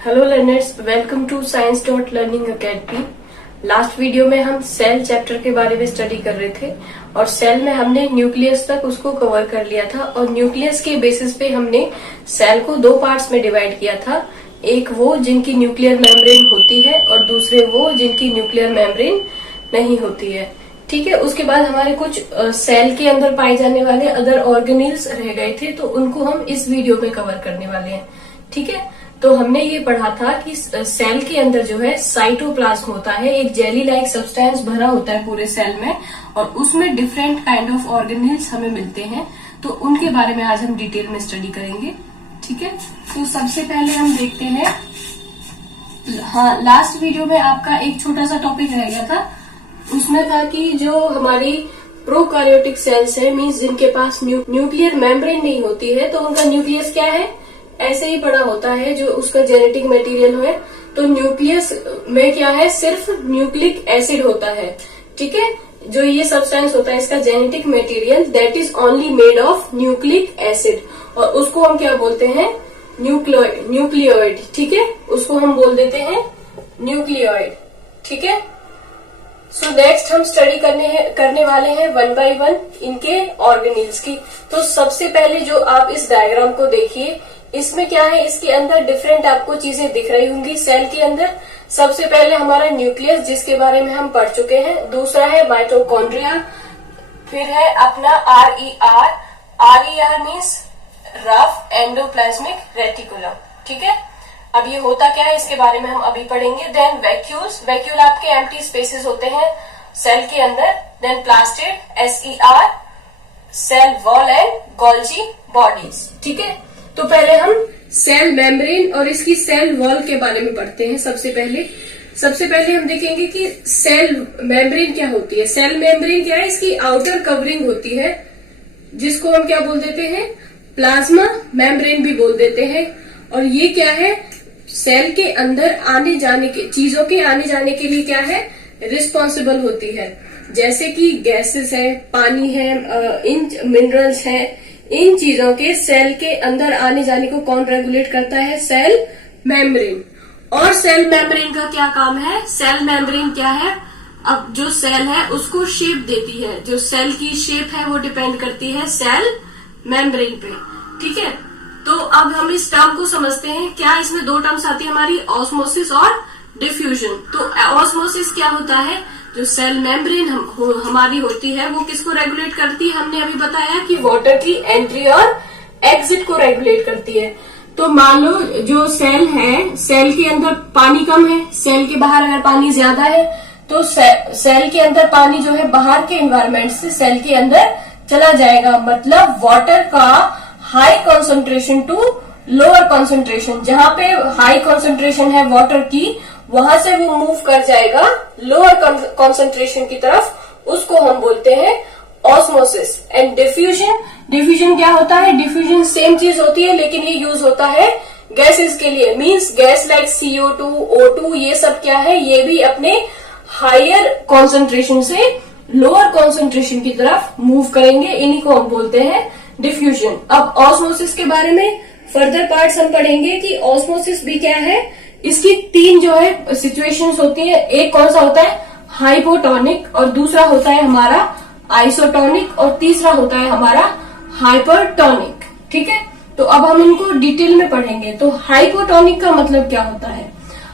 Hello learners, welcome to science dot learning academy. Last video में हम cell chapter के बारे में स्टडी कर रहे थे और सेल में हमने न्यूक्लियस तक उसको कवर कर लिया था और न्यूक्लियस के बेसिस पे हमने सेल को दो पार्ट्स में डिवाइड किया था। एक वो जिनकी न्यूक्लियर मेम्ब्रेन होती है और दूसरे वो जिनकी न्यूक्लियर मेम्ब्रेन नहीं होती है। ठीक है, उसके बाद हमारे कुछ सेल के अंदर पाए जाने वाले अदर ऑर्गेनेल्स रह गए थे, तो उनको हम इस वीडियो में कवर करने वाले हैं। ठीक है, तो हमने ये पढ़ा था कि सेल के अंदर जो है साइटोप्लाज्म होता है, एक जेली लाइक सब्सटेंस भरा होता है पूरे सेल में और उसमें डिफरेंट काइंड ऑफ ऑर्गेनेल्स हमें मिलते हैं। तो उनके बारे में आज हम डिटेल में स्टडी करेंगे। ठीक है, तो सबसे पहले हम देखते हैं। हाँ, लास्ट वीडियो में आपका एक छोटा सा टॉपिक रह गया था, उसमें था कि जो हमारी प्रोकार्योटिक सेल्स है, मीन्स जिनके पास न्यूक्लियर मेम्ब्रेन नहीं होती है, तो उनका न्यूक्लियस क्या है, ऐसे ही पड़ा होता है जो उसका जेनेटिक मटेरियल है। तो न्यूक्लियस में क्या है, सिर्फ न्यूक्लिक एसिड होता है। ठीक है, जो ये सब्सटेंस होता है इसका genetic material that is only made of nucleic acid और उसको हम क्या बोलते हैं, न्यूक्लियोइड। ठीक है, उसको हम बोल देते हैं न्यूक्लियोइड। ठीक है, सो नेक्स्ट हम स्टडी करने वाले हैं वन बाय वन इनके ऑर्गेनेल्स की। तो सबसे पहले जो आप इस डायग्राम को देखिए, इसमें क्या है, इसके अंदर डिफरेंट आपको चीजें दिख रही होंगी सेल के अंदर। सबसे पहले हमारा न्यूक्लियस जिसके बारे में हम पढ़ चुके हैं, दूसरा है माइटोकॉन्ड्रिया, फिर है अपना RER means rough endoplasmic reticulum. ठीक है, अब ये होता क्या है इसके बारे में हम अभी पढ़ेंगे। देन वैक्यूल्स, वैक्यूल आपके एम्प्टी स्पेसेस होते हैं सेल के अंदर। Then plastid, SER, cell wall and Golgi bodies. ठीक है, तो पहले हम सेल मेम्ब्रेन और इसकी सेल वॉल के बारे में पढ़ते हैं। सबसे पहले हम देखेंगे कि सेल मेम्ब्रेन क्या होती है। सेल मेम्ब्रेन क्या है, इसकी आउटर कवरिंग होती है जिसको हम क्या बोल देते हैं, प्लाज्मा मेम्ब्रेन भी बोल देते हैं। और ये क्या है, सेल के अंदर आने जाने के चीजों के आने जाने के लिए क्या है, रिस्पॉन्सिबल होती है। जैसे कि गैसेस है, पानी है, इन मिनरल्स है, इन चीजों के सेल के अंदर आने जाने को कौन रेगुलेट करता है, सेल मेम्ब्रेन। और सेल मेम्ब्रेन का क्या काम है, सेल मेम्ब्रेन क्या है, अब जो सेल है उसको शेप देती है, जो सेल की शेप है वो डिपेंड करती है सेल मेम्ब्रेन पे। ठीक है, तो अब हम इस टर्म को समझते हैं। क्या इसमें दो टर्म्स आती है हमारी, ऑस्मोसिस और डिफ्यूजन। तो ऑस्मोसिस क्या होता है, जो सेल मेम्ब्रेन हमारी होती है वो किसको रेगुलेट करती है, हमने अभी बताया कि वाटर की एंट्री और एग्जिट को रेगुलेट करती है। तो मान लो जो सेल है, सेल के अंदर पानी कम है, सेल के बाहर अगर पानी ज्यादा है तो सेल के अंदर पानी जो है बाहर के एनवायरमेंट से सेल के अंदर चला जाएगा। मतलब वाटर का high concentration to lower concentration, जहां पे हाई कॉन्सेंट्रेशन है वाटर की, वहां से वो मूव कर जाएगा लोअर कॉन्सेंट्रेशन की तरफ, उसको हम बोलते हैं ऑस्मोसिस। एंड डिफ्यूजन क्या होता है, डिफ्यूजन सेम चीज होती है लेकिन ये यूज होता है गैसेस के लिए। Means gas like CO2, O2, ये सब क्या है, ये भी अपने हायर कॉन्सेंट्रेशन से लोअर कॉन्सेंट्रेशन की तरफ मूव करेंगे, इन्हीं को हम बोलते हैं डिफ्यूजन। अब ऑस्मोसिस के बारे में फर्दर पार्ट्स हम पढ़ेंगे कि ऑस्मोसिस भी क्या है, इसकी तीन जो है सिचुएशंस होती है। एक कौन सा होता है, हाइपोटोनिक, और दूसरा होता है हमारा आइसोटोनिक, और तीसरा होता है हमारा हाइपरटोनिक। ठीक है, तो अब हम इनको डिटेल में पढ़ेंगे। तो हाइपोटोनिक का मतलब क्या होता है,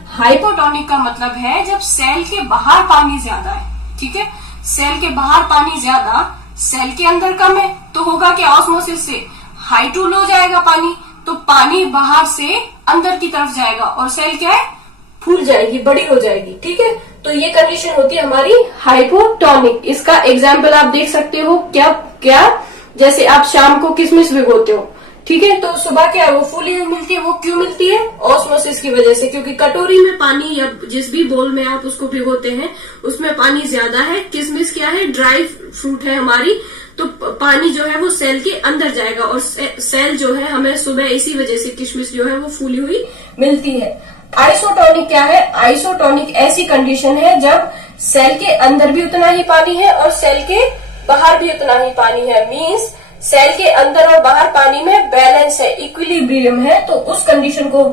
हाइपोटोनिक का मतलब है जब सेल के बाहर पानी ज्यादा है। ठीक है, सेल के बाहर पानी ज्यादा, सेल के अंदर कम है, तो होगा क्या, ऑस्मोसिस से हाई टू लो जाएगा पानी, तो पानी बाहर से अंदर की तरफ जाएगा और सेल क्या है, फूल जाएगी, बड़ी हो जाएगी। ठीक है, तो ये कंडीशन होती है हमारी हाइपोटोनिक। इसका एग्जाम्पल आप देख सकते हो, क्या जैसे आप शाम को किशमिश भिगोते हो, ठीक है, तो सुबह क्या वो फूली हुई मिलती है, वो क्यों मिलती है, ऑस्मोसिस की वजह से, क्योंकि कटोरी में पानी या जिस भी बोल में आप उसको भिगोते हैं उसमें पानी ज्यादा है। किशमिश क्या है, ड्राई फ्रूट है हमारी, तो पानी जो है वो सेल के अंदर जाएगा और सेल जो है हमें सुबह इसी वजह से किशमिश जो है वो फूली हुई मिलती है। आइसोटोनिक क्या है, आइसोटोनिक ऐसी कंडीशन है जब सेल के अंदर भी उतना ही पानी है और सेल के बाहर भी उतना ही पानी है। मींस सेल के अंदर और बाहर पानी में बैलेंस है, इक्विलिब्रियम है, तो उस कंडीशन को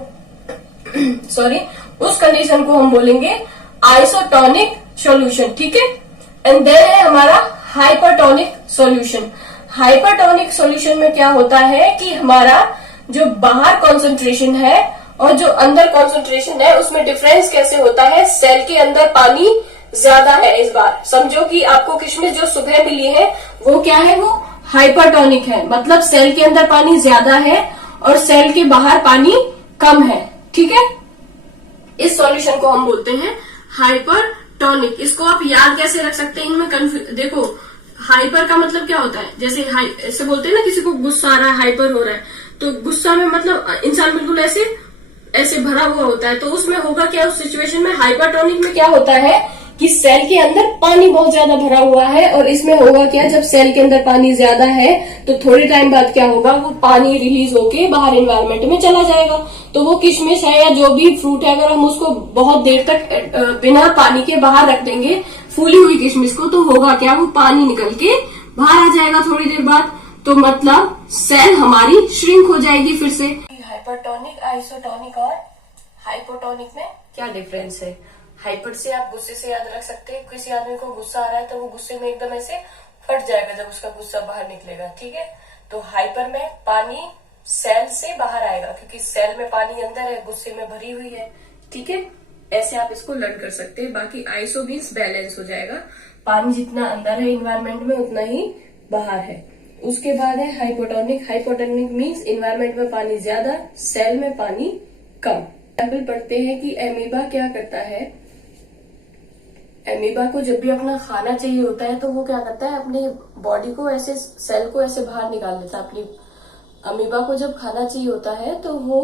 सॉरी, उस कंडीशन को हम बोलेंगे आइसोटोनिक सॉल्यूशन, ठीक है। एंड देन है हमारा हाइपरटोनिक सॉल्यूशन। हाइपरटोनिक सॉल्यूशन में क्या होता है कि हमारा जो बाहर कॉन्सेंट्रेशन है और जो अंदर कॉन्सेंट्रेशन है उसमें डिफरेंस कैसे होता है, सेल के अंदर पानी ज्यादा है। इस बार समझो कि आपको किशमिश जो सुबह मिली है वो क्या है, वो हाइपरटोनिक है, मतलब सेल के अंदर पानी ज्यादा है और सेल के बाहर पानी कम है, ठीक है। इस सॉल्यूशन को हम बोलते हैं हाइपरटोनिक। इसको आप याद कैसे रख सकते हैं, इनमें देखो हाइपर का मतलब क्या होता है, जैसे ऐसे बोलते हैं ना किसी को गुस्सा आ रहा है, हाइपर हो रहा है, तो गुस्सा में मतलब इंसान बिल्कुल ऐसे ऐसे भरा हुआ होता है। तो उसमें होगा क्या, उस सिचुएशन में हाइपरटोनिक में क्या होता है कि सेल के अंदर पानी बहुत ज्यादा भरा हुआ है, और इसमें होगा क्या, जब सेल के अंदर पानी ज्यादा है तो थोड़े टाइम बाद क्या होगा, वो पानी रिलीज होके बाहर एनवायरमेंट में चला जाएगा। तो वो किशमिश है या जो भी फ्रूट है, अगर हम उसको बहुत देर तक बिना पानी के बाहर रख देंगे, फूली हुई किशमिश को, तो होगा क्या, वो पानी निकल के बाहर आ जाएगा थोड़ी देर बाद। तो मतलब सेल हमारी श्रिंक हो जाएगी फिर से। हाइपरटोनिक, आइसोटोनिक और हाइपोटोनिक में क्या डिफरेंस है। हाइपर से आप गुस्से से याद रख सकते हैं, किसी आदमी को गुस्सा आ रहा है तो वो गुस्से में एकदम ऐसे फट जाएगा जब उसका गुस्सा बाहर निकलेगा, ठीक है। तो हाइपर में पानी सेल से बाहर आएगा क्योंकि सेल में पानी अंदर है, गुस्से में भरी हुई है, ठीक है। ऐसे आप इसको लर्न कर सकते हैं। बाकी आइसो मीन्स बैलेंस हो जाएगा, पानी जितना अंदर है इन्वायरमेंट में उतना ही बाहर है। उसके बाद है हाइपोटोनिक। हाइपोटोनिक मीन्स इन्वायरमेंट में पानी ज्यादा, सेल में पानी कम। एग्जाम्पल पढ़ते हैं कि एमीबा क्या करता है। एमीबा को जब भी अपना खाना चाहिए होता है तो वो क्या करता है, अपनी बॉडी को ऐसे, सेल को ऐसे बाहर निकाल लेता है। अपनी अमीबा को जब खाना चाहिए होता है तो वो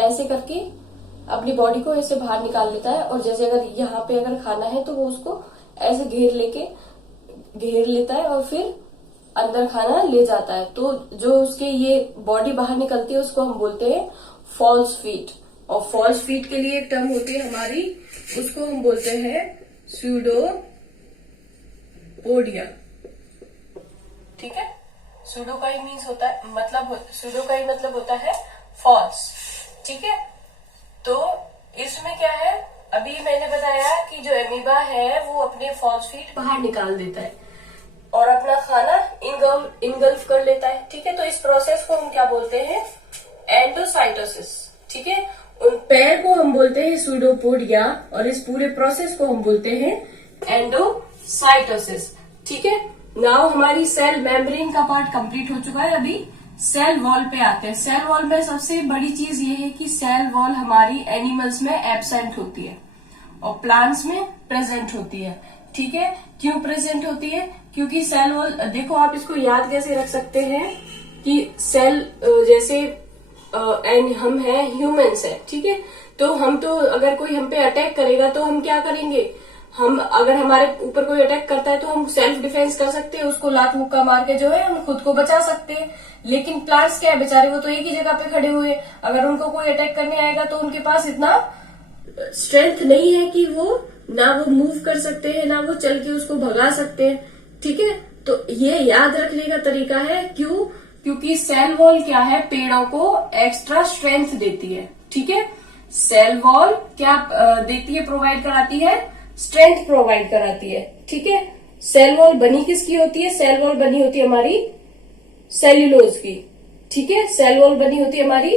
ऐसे करके अपनी बॉडी को ऐसे बाहर निकाल लेता है, और जैसे अगर यहाँ पे अगर खाना है तो वो उसको ऐसे घेर लेता है और फिर अंदर खाना ले जाता है। तो जो उसके ये बॉडी बाहर निकलती है उसको हम बोलते हैं फॉल्स फीट। और फॉल्स फीट के लिए एक टर्म होती है हमारी, उसको हम बोलते हैं सूडोपोडिया, ठीक है। सूडो का ही मीन्स होता है, मतलब सूडो का ही मतलब होता है फॉल्स, ठीक है। तो इसमें क्या है, अभी मैंने बताया कि जो एमीबा है वो अपने फॉल्स फीट बाहर निकाल देता है और अपना खाना इनगल्फ कर लेता है, ठीक है। तो इस प्रोसेस को हम क्या बोलते हैं, एंडोसाइटोसिस, ठीक है। उन पैर को हम बोलते हैं सूडोपोडिया और इस पूरे प्रोसेस को हम बोलते हैं एंडोसाइटोसिस, ठीक है। नाउ हमारी सेल मेम्ब्रेन का पार्ट कंप्लीट हो चुका है। अभी सेल वॉल पे आते हैं। सेल वॉल में सबसे बड़ी चीज ये है कि सेल वॉल हमारी एनिमल्स में एब्सेंट होती है और प्लांट्स में प्रेजेंट होती है, ठीक है। क्यों प्रेजेंट होती है, क्योंकि सेल वॉल, देखो आप इसको याद कैसे रख सकते हैं कि सेल जैसे हम हैं, ह्यूमंस है, ठीक है। तो हम तो अगर कोई हम पे अटैक करेगा तो हम क्या करेंगे, हम अगर हमारे ऊपर कोई अटैक करता है तो हम सेल्फ डिफेंस कर सकते हैं, उसको लात मुक्का मार के जो है हम खुद को बचा सकते हैं। लेकिन प्लांट्स क्या है बेचारे, वो तो एक ही जगह पे खड़े हुए, अगर उनको कोई अटैक करने आएगा तो उनके पास इतना स्ट्रेंथ नहीं है कि वो ना वो मूव कर सकते हैं ना वो चल के उसको भगा सकते हैं, ठीक है। तो ये याद रखने का तरीका है, क्यों, क्योंकि सेल वॉल क्या है, पेड़ों को एक्स्ट्रा स्ट्रेंथ देती है, ठीक है। सेल वॉल क्या देती है, प्रोवाइड कराती है, स्ट्रेंथ प्रोवाइड कराती है, ठीक है। सेल वॉल बनी किसकी होती है, सेल वॉल बनी होती है हमारी सेल्यूलोज की, ठीक है। सेल वॉल बनी होती है हमारी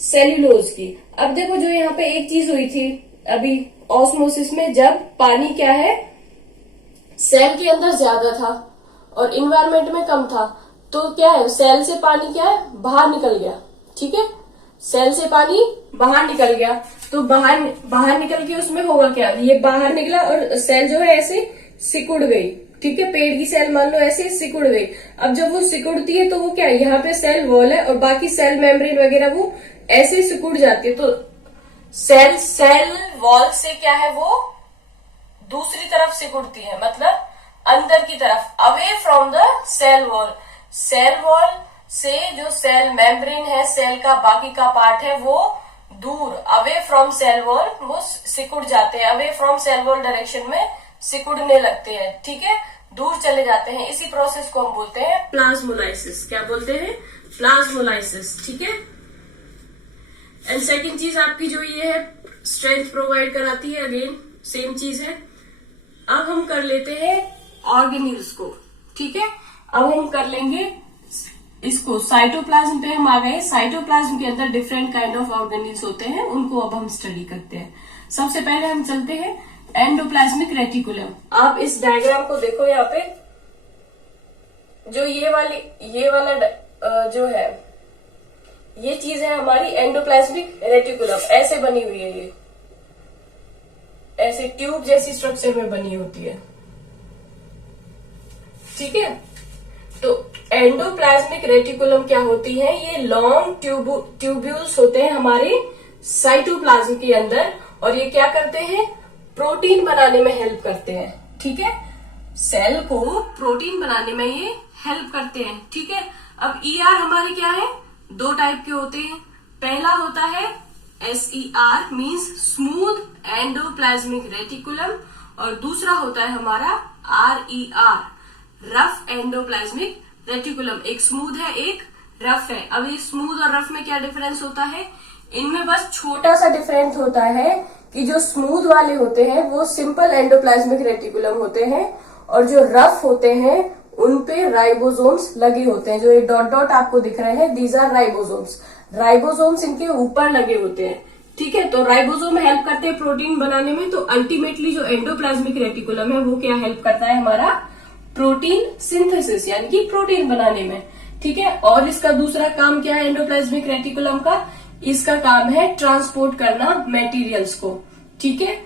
सेल्यूलोज की। अब देखो जो यहाँ पे एक चीज हुई थी अभी ऑस्मोसिस में, जब पानी क्या है सेल के अंदर ज्यादा था और इन्वायरमेंट में कम था, तो क्या है, सेल से पानी क्या है बाहर निकल गया, ठीक है। सेल से पानी बाहर निकल गया, तो बाहर निकल के उसमें होगा क्या, ये बाहर निकला और सेल जो है ऐसे सिकुड़ गई, ठीक है। पेड़ की सेल मान लो ऐसे सिकुड़ गई। अब जब वो सिकुड़ती है तो वो क्या है, यहाँ पे सेल वॉल है और बाकी सेल मेम्ब्रेन वगैरह वो ऐसे सिकुड़ जाती है। तो सेल वॉल से क्या है, वो दूसरी तरफ सिकुड़ती है, मतलब अंदर की तरफ, away from the cell wall. Cell wall से जो सेल मेम्ब्रेन है, सेल का बाकी का पार्ट है, वो दूर, अवे फ्रॉम सेल वॉल वो सिकुड़ जाते हैं, away from cell wall direction में सिकुड़ने लगते हैं, ठीक है, दूर चले जाते हैं। इसी प्रोसेस को हम बोलते हैं प्लाज्मोलाइसिस। क्या बोलते हैं, प्लाज्मोलाइसिस, ठीक है। एंड सेकेंड चीज आपकी जो ये है स्ट्रेंथ प्रोवाइड कराती है, अगेन सेम चीज है। अब हम कर लेते हैं ऑर्गेन्यूल्स को, ठीक है। अब हम कर लेंगे इसको, साइटोप्लाज्म पे हम आ गए। साइटोप्लाज्म के अंदर डिफरेंट काइंड ऑफ ऑर्गेन्यूल्स होते हैं, उनको अब हम स्टडी करते हैं। सबसे पहले हम चलते हैं एंडोप्लाज्मिक रेटिकुलम। आप इस डायग्राम को देखो, यहाँ पे जो ये वाला जो है ये चीज है हमारी एंडोप्लाज्मिक रेटिकुलम, ऐसे बनी हुई है, ये ऐसे ट्यूब जैसी स्ट्रक्चर में बनी होती है, ठीक है। तो एंडोप्लाज्मिक रेटिकुलम क्या होती है, ये लॉन्ग ट्यूब्यूल्स होते हैं हमारे साइटोप्लाज्म के अंदर, और ये क्या करते हैं, प्रोटीन बनाने में हेल्प करते हैं, ठीक है। सेल को प्रोटीन बनाने में ये हेल्प करते हैं, ठीक है। अब ER हमारे क्या है, दो टाइप के होते हैं। पहला होता है SER means smooth endoplasmic reticulum, और दूसरा होता है हमारा RER रफ एंडोप्लाज्मिक रेटिकुलम। एक स्मूथ है, एक रफ है। अब ये स्मूथ और रफ में क्या डिफरेंस होता है, इनमें बस छोटा सा डिफरेंस होता है कि जो स्मूथ वाले होते हैं वो सिंपल एंडोप्लाज्मिक रेटिकुलम होते हैं, और जो रफ होते हैं उनपे राइबोसोम्स लगे होते हैं। जो ये डॉट डॉट आपको दिख रहे हैं, दीज आर राइबोसोम्स। राइबोसोम्स इनके ऊपर लगे होते हैं, ठीक है। तो राइबोसोम हेल्प करते हैं प्रोटीन बनाने में। तो अल्टीमेटली जो एंडोप्लाज्मिक रेटिकुलम है वो क्या हेल्प करता है, हमारा प्रोटीन सिंथेसिस, यानी कि प्रोटीन बनाने में, ठीक है। और इसका दूसरा काम क्या है एंडोप्लाज्मिक रेटिकुलम का, इसका काम है ट्रांसपोर्ट करना मटेरियल्स को, ठीक है।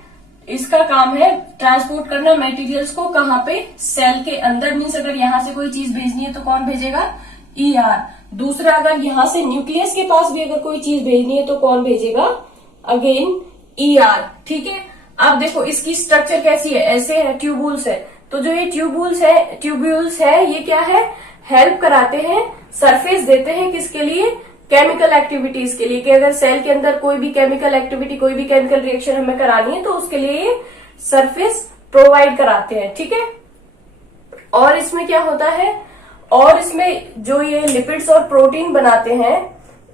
इसका काम है ट्रांसपोर्ट करना मटेरियल्स को, कहाँ पे, सेल के अंदर। मीन्स अगर यहाँ से कोई चीज भेजनी है तो कौन भेजेगा, ER। दूसरा अगर यहाँ से न्यूक्लियस के पास भी अगर कोई चीज भेजनी है तो कौन भेजेगा, अगेन ER, ठीक है। अब देखो इसकी स्ट्रक्चर कैसी है, ऐसे है, ट्यूबुल्स है। तो जो ये ट्यूब्यूल्स है ये क्या है, हेल्प कराते हैं, सरफेस देते हैं किसके लिए, केमिकल एक्टिविटीज के लिए, कि अगर सेल के अंदर कोई भी केमिकल एक्टिविटी, कोई भी केमिकल रिएक्शन हमें करानी है तो उसके लिए ये सरफेस प्रोवाइड कराते हैं, ठीक है। और इसमें क्या होता है, और इसमें जो ये लिपिड्स और प्रोटीन बनाते हैं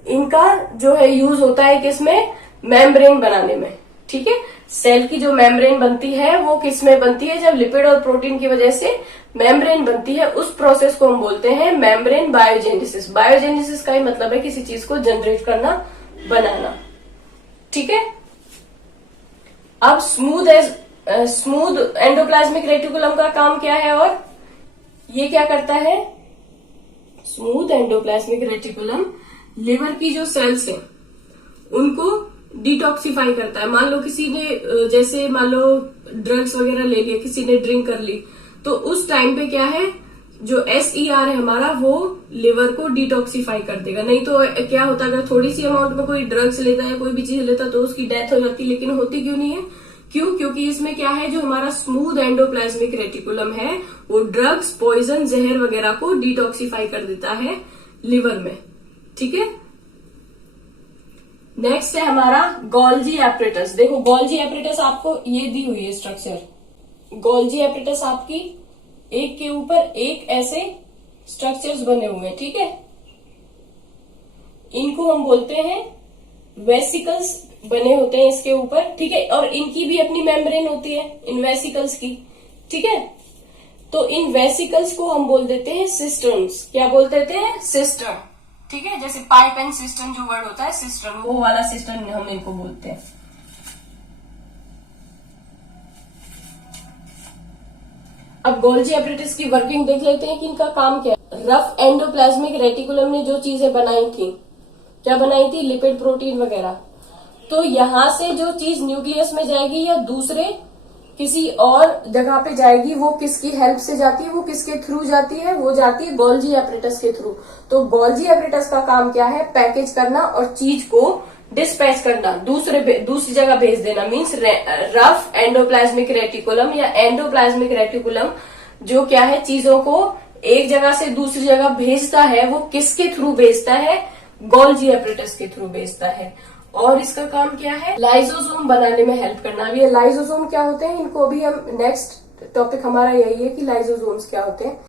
इनका जो है यूज होता है किसमें, मेम्ब्रेन बनाने में, ठीक है। सेल की जो मेम्ब्रेन बनती है वो किसमें बनती है, जब लिपिड और प्रोटीन की वजह से मेम्ब्रेन बनती है, उस प्रोसेस को हम बोलते हैं मेम्ब्रेन बायोजेनेसिस। बायोजेनेसिस का ही मतलब है किसी चीज को जनरेट करना, बनाना, ठीक है। अब स्मूथ एंडोप्लाज्मिक रेटिकुलम का काम क्या है, और ये क्या करता है, स्मूथ एंडोप्लाज्मिक रेटिकुलम लिवर की जो सेल्स है उनको डिटॉक्सिफाई करता है। मान लो किसी ने, जैसे मान लो ड्रग्स वगैरह ले लिया, किसी ने ड्रिंक कर ली, तो उस टाइम पे क्या है, जो SER है हमारा वो लिवर को डिटॉक्सिफाई कर देगा। नहीं तो क्या होता, अगर थोड़ी सी अमाउंट में कोई ड्रग्स लेता है, कोई भी चीज लेता तो उसकी डेथ हो जाती, लेकिन होती क्यों नहीं है, क्यों, क्योंकि इसमें क्या है, जो हमारा स्मूथ एंडोप्लाज्मिक रेटिकुलम है वो ड्रग्स, पॉइजन, जहर वगैरह को डिटॉक्सिफाई कर देता है लिवर में, ठीक है। नेक्स्ट है हमारा गोल्जी एपरेटस। देखो गोल्जी एपरेटस आपको ये दी हुई है स्ट्रक्चर, गोल्जी एपरेटस आपकी एक के ऊपर एक ऐसे स्ट्रक्चर्स बने हुए हैं, ठीक है। इनको हम बोलते हैं वेसिकल्स, बने होते हैं इसके ऊपर, ठीक है। और इनकी भी अपनी मेम्ब्रेन होती है इन वेसिकल्स की, ठीक है। तो इन वेसिकल्स को हम बोल देते हैं सिस्टर्न्स। क्या बोल देते हैं, सिस्टर्न, ठीक है। जैसे पाइप एंड सिस्टर्न जो वर्ड होता है सिस्टर्न, वो वाला सिस्टर्न हम इनको बोलते हैं। अब गोल्जी एपरेटस की वर्किंग देख लेते हैं कि इनका काम क्या है। रफ एंडोप्लाज्मिक रेटिकुलम ने जो चीजें बनाई थी, क्या बनाई थी, लिपिड, प्रोटीन वगैरह। तो यहां से जो चीज न्यूक्लियस में जाएगी या दूसरे किसी और जगह पे जाएगी, वो किसकी हेल्प से जाती है, वो किसके थ्रू जाती है, वो जाती है गोल्जी एपरेटस के थ्रू। तो गोल्जी एपरेटस का काम क्या है, पैकेज करना और चीज को डिस्पैच करना, दूसरी जगह भेज देना। मीन्स रफ एंडोप्लाज्मिक रेटिकुलम या एंडोप्लाज्मिक रेटिकुलम जो क्या है, चीजों को एक जगह से दूसरी जगह भेजता है, वो किसके थ्रू भेजता है, गोल्जी एपरेटस के थ्रू भेजता है। और इसका काम क्या है, लाइसोसोम बनाने में हेल्प करना। अब ये लाइसोसोम क्या होते हैं, इनको अभी हम नेक्स्ट टॉपिक हमारा यही है कि लाइसोसोम्स क्या होते हैं।